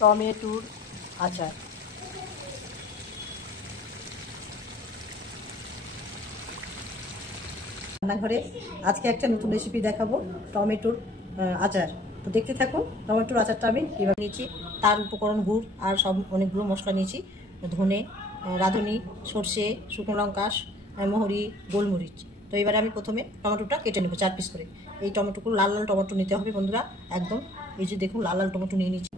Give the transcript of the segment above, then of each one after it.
টমেটোর আচার। রান্নাঘরে আজকে একটা নতুন রেসিপি দেখাবো, টমেটোর আচার। তো দেখতে থাকুন। টমেটোর আচারটা আমি এভাবে নিয়েছি। তার উপকরণ গুড় আর সব অনেকগুলো মশলা নিয়েছি, ধনে, রাঁধুনি, সর্ষে, শুকনো লঙ্কা, মহরি, গোলমরিচ। তো এবারে আমি প্রথমে টমেটোটা কেটে নেবো 4 পিস করে। এই টমেটোগুলো লাল লাল টমেটো নিতে হবে বন্ধুরা, একদম। এই যে দেখুন লাল লাল টমেটো নিয়ে নিচ্ছি।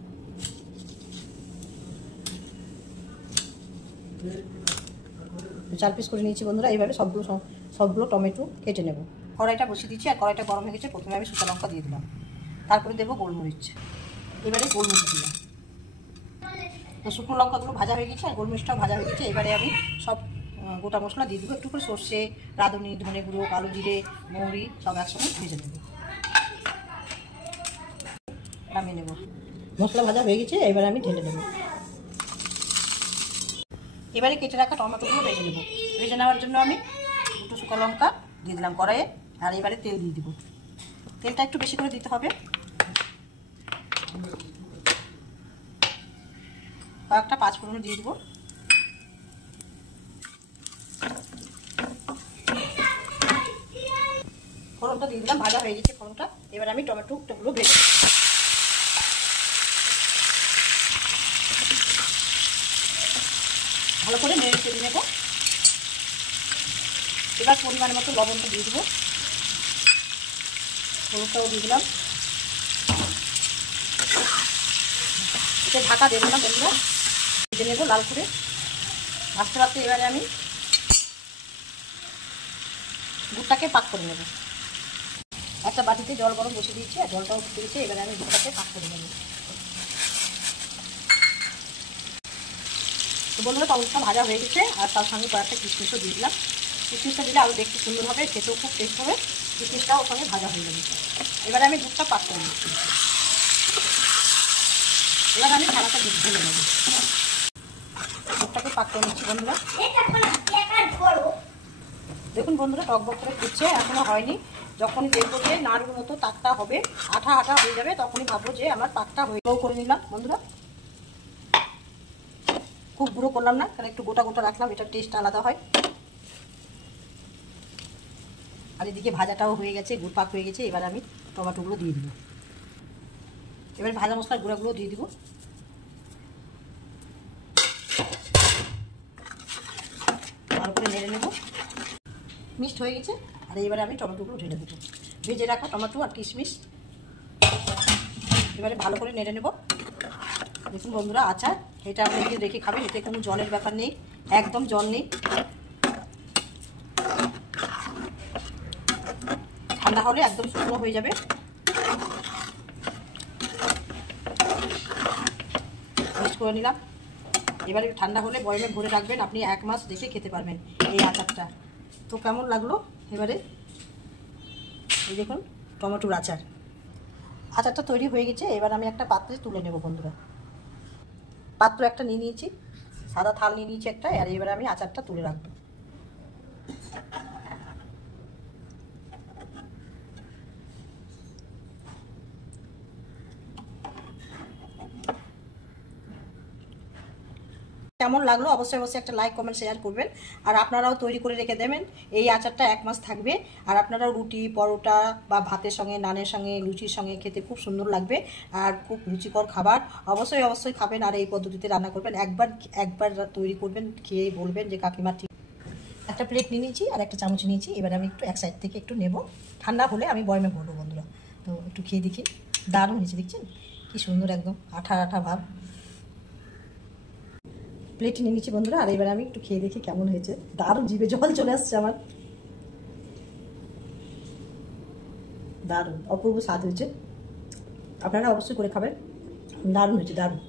4 পিস করে নিয়েছি বন্ধুরা। এইভাবে সবগুলো টমেটো কেটে নেব। কড়াইটা বসিয়ে দিচ্ছি, আর কড়াইটা গরম হয়ে গেছে। প্রথমে আমি শুকনো লঙ্কা দিয়ে দিলাম, তারপরে দেবো গোলমরিচ। এবারে গোলমরিচ দিলাম। তো শুকনো লঙ্কাগুলো ভাজা হয়ে গেছে আর গোলমরিচটাও ভাজা হয়ে গেছে। এবারে আমি সব গোটা মশলা দিয়ে দেবো। একটু করে সর্ষে, রাঁধুনি, ধনে গুঁড়ো, কালো জিরে, মৌরি সব একসঙ্গে ভেজে নেব, নামিয়ে নেব। মশলা ভাজা হয়ে গেছে, এবারে আমি ঢেলে নেব। এবারে কেটে রাখা টমেটোগুলো ভেজে নেব। ভেজে নেওয়ার জন্য আমি দুটো শুকনো লঙ্কা দিয়ে দিলাম কড়াইয়ে, আর এবারে তেল দিয়ে দিব। তেলটা একটু বেশি করে দিতে হবে। কয়েকটা 5 ফোড়ন দিয়ে দিব। ফোড়নটা দিয়ে দিলাম, ভাজা হয়ে গেছে ফোড়নটা। এবার আমি টমেটোগুলো ভেজে ভালো করে নেড়ে চেড়ে নেব। এবার পরিমাণ মতো লবণটা দিয়ে দেবো, হলুদটাও দিয়ে দিলাম। এটা ঢাকা দেবো না বন্ধুরা, ভেজে নেবো লাল করে আস্তে আস্তে। এবারে আমি গুড়টাকে পাক করে নেব। একটা বাটিতে জল গরম বসে দিয়েছি, আর জলটাও ফুটে দিয়েছি। এবারে আমি গুড়টাকে পাক করে নেব। তো বন্ধুরা টমেটোটা ভাজা হয়ে গেছে, আর তার সঙ্গে কয়েকটা কিশমিশও দিয়ে দিলাম। কিশমিশটা দিলে আরও দেখতে সুন্দর হবে, খেতেও খুব টেস্ট হবে। কিশমিশটাও ওখানে ভাজা হয়ে যাবে। এবারে আমি দুধটা পাক করে নিচ্ছি। এবার আমি ঢাকাটা ঢেলে নেব। দুধটাকে পাক করে নিচ্ছি বন্ধুরা। দেখুন বন্ধুরা টকবক করে ফুটছে, এখনো হয়নি। যখনই দেখবো যে নাড়ুর মতো তাকটা হবে, আঠা আঠা হয়ে যাবে, তখনই ভাববো যে আমার পাকটা হয়ে করে নিলাম বন্ধুরা। খুব গুঁড়ো করলাম না, কারণ একটু গোটা গোটা রাখলাম, এটার টেস্ট আলাদা হয়। আর এদিকে ভাজাটাও হয়ে গেছে, গুড় পাক হয়ে গেছে। এবার আমি টমেটোগুলো দিয়ে দিব। এবার ভাজা মশলার গুঁড়াগুলো দিয়ে দিব। ভালো করে নেড়ে নেব। মিক্সড হয়ে গেছে, আর এবারে আমি টমেটোগুলো ঢেলে দেবো। ভেজে রাখা টমেটো আর কিশমিশ এবারে ভালো করে নেড়ে নেব। দেখুন বন্ধুরা আচার, এটা আপনাকে রেখে খাবেন, এতে কোনো জলের ব্যাপার নেই, একদম জল নেই। ঠান্ডা হলে একদম শুকনো হয়ে যাবে। মিক্স করে নিলাম। এবারে ঠান্ডা হলে বয়মে ভরে রাখবেন, আপনি 1 মাস রেখে খেতে পারবেন এই আচারটা। তো কেমন লাগলো এবারে এই দেখুন টমেটোর আচারটা তৈরি হয়ে গেছে। এবার আমি একটা পাত্রে তুলে নেব বন্ধুরা। পাত্র একটা নিয়ে নিয়েছি, সাদা থাল নিয়ে নিয়েছি একটা, আর এবারে আমি আচারটা তুলে রাখবো। কেমন লাগলো অবশ্যই একটা লাইক কমেন্ট শেয়ার করবেন। আর আপনারাও তৈরি করে রেখে দেবেন, এই আচারটা 1 মাস থাকবে। আর আপনারাও রুটি, পরোটা বা ভাতের সঙ্গে, নানের সঙ্গে, লুচির সঙ্গে খেতে খুব সুন্দর লাগবে, আর খুব রুচিকর খাবার। অবশ্যই খাবেন, আর এই পদ্ধতিতে রান্না করবেন। একবার তৈরি করবেন, খেয়ে বলবেন যে কাকিমা ঠিক। একটা প্লেট নিয়ে নিয়েছি আর একটা চামচ নিয়েছি। এবার আমি একটু এক সাইড থেকে একটু নেব, ঠান্ডা হলে আমি বয়মে ভরবো বন্ধুরা। তো একটু খেয়ে দেখি, দারুণ হয়েছে, দেখছেন কি সুন্দর, একদম আঠা আঠা ভাব। প্লেট নিয়ে নিচ্ছি বন্ধুরা, আর এবার আমি একটু খেয়ে দেখি কেমন হয়েছে। দারুণ, জিভে জল চলে আসছে আমার। দারুণ অপূর্ব স্বাদ হয়েছে, আপনারা অবশ্যই করে খাবেন। দারুণ হয়েছে, দারুণ।